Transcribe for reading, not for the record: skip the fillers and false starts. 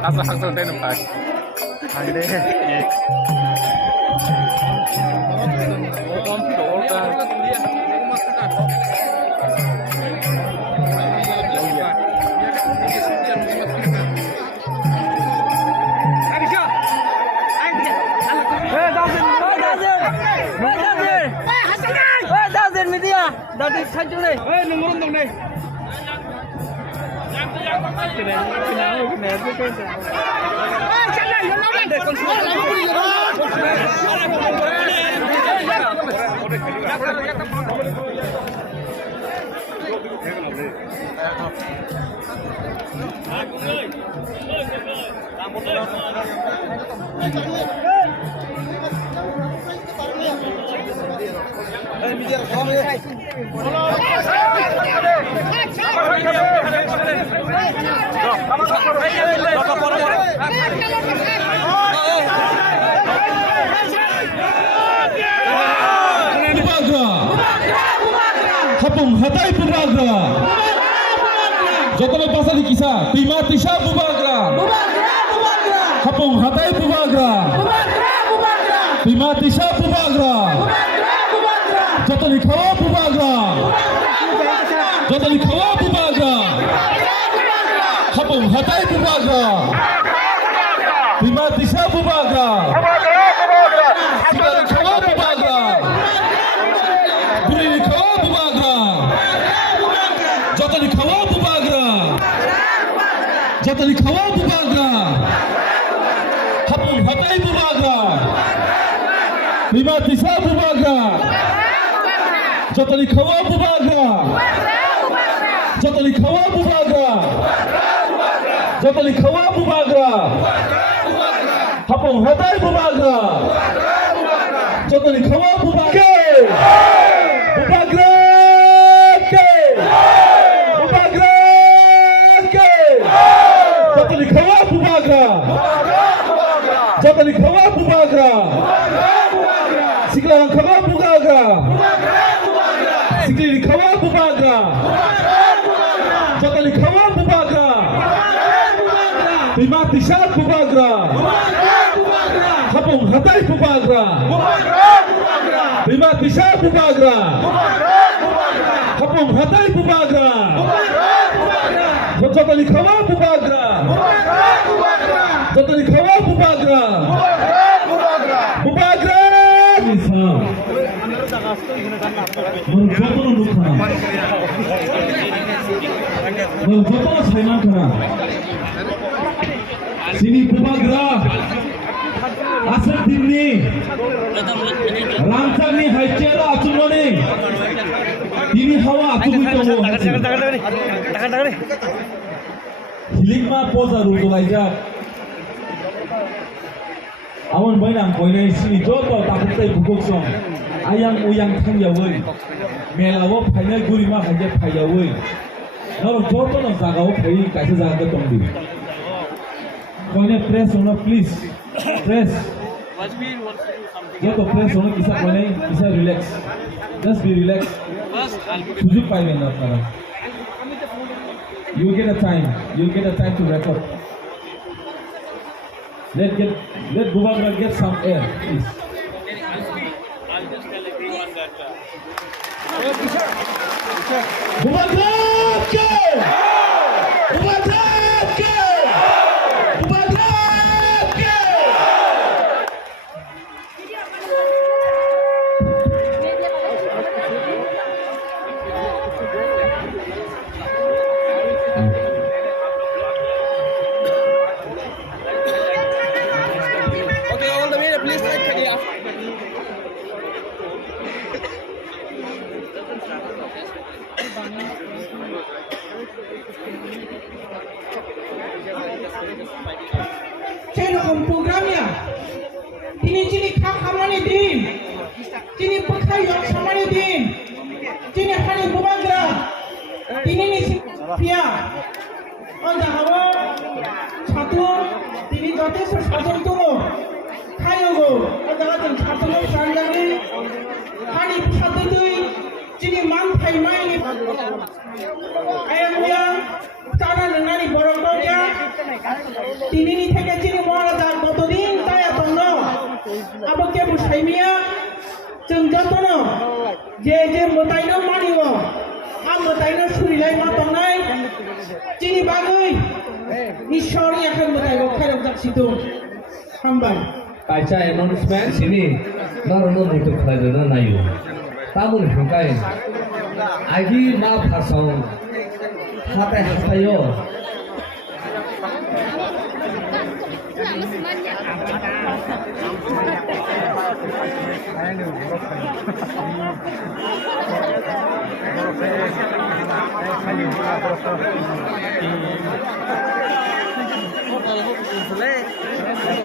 Asa hasil tayo ng pag? Ande. Dari sanjung nih. Nungurun dong nih. Kapung Hatai Pubagra, Jotole Pasal di Kisah, Bima Tisha Pubagra, Kapung Hatai Pubagra. Bima Tisha Pubagra Jotani Khawa Pubagra Jotani Khawa Pubagra Khapung Hatai Pubagra Bima Tisha Pubagra Jotani Khawa Pubagra Buri Khawa Pubagra Jotani Khawa Pubagra Jotani Khawa Pubagra Khapung Hatai Pubagra Bima Tisha Pubagra Jotani Khawa Pubagra Jotani Khawa Pubagra Jotani Khawa Pubagra Khapung Hatai Pubagra Jotani Khawa Pubagra Pubagra Pubagra Jotani Khawa Pubagra Jotani Khawa Pubagra Siklang Khawa Pubagra Sikli Khawa Pubagra Jotani Khawa Pubagra Bima Tisha Pubagra Khapung Hatai Pubagra Bima Tisha Pubagra Khapung Hatai Pubagra Jotani Khawa Pubagra Jotani Khawa Pubagra Pubagra Jotono Lukhana Jotono Saiman Khana Sini Pubagra Asal Dimni Ramsagni Haichera Achumoni Dini Hawa Achumi Tomo Hilingma Poza Rutulaijak Awan bainang koinai sini joto takutai bukuk song ayang uyang thangyawei melawo phainai gurima haje phayawei nor joto no jagawo phai kaise jaga tongdi koine press on please press joto press on kisa koinai kisa relax just be relaxed sujud paiben na apnara you get a time to record. Let Pubagra get some air, please. Pubagra! Pubagra! Pubagra! সেরকম প্রোগ্রামিয়া যিনি খামানি দিন যিনি কোথায় সামানি দিন যিনি হানি পুবাগ্রা তিনি পিয়া অন্ধাব ছাত্র তিনি যথেষ্ট সচেতন খাইগো অন্ধাগাজন ছাত্র সাংগারি হানি সাথে যিনি মান ফাইমাইনি আয়ামিয়া চানা নঙ্গানি বড় করিয়া তিনি থেকে যিনি মহারাজা কতদিন তাই তন্ন আবকে বুঝাইমিয়া जों যতন যে মতাইনো মানিব আ মতাইনো সুরিলাই মা তংনাই যিনি বাগৈ ঈশ্বরই এখন মতাইব খারাপ যাচ্ছিত হামবাই কাইছা এনাউন্সমেন্ট সিনি নরনো নিতো খাইদনা নাইও তামুন হাকাই আইগি মা ফাসং হাতে হাতায়ো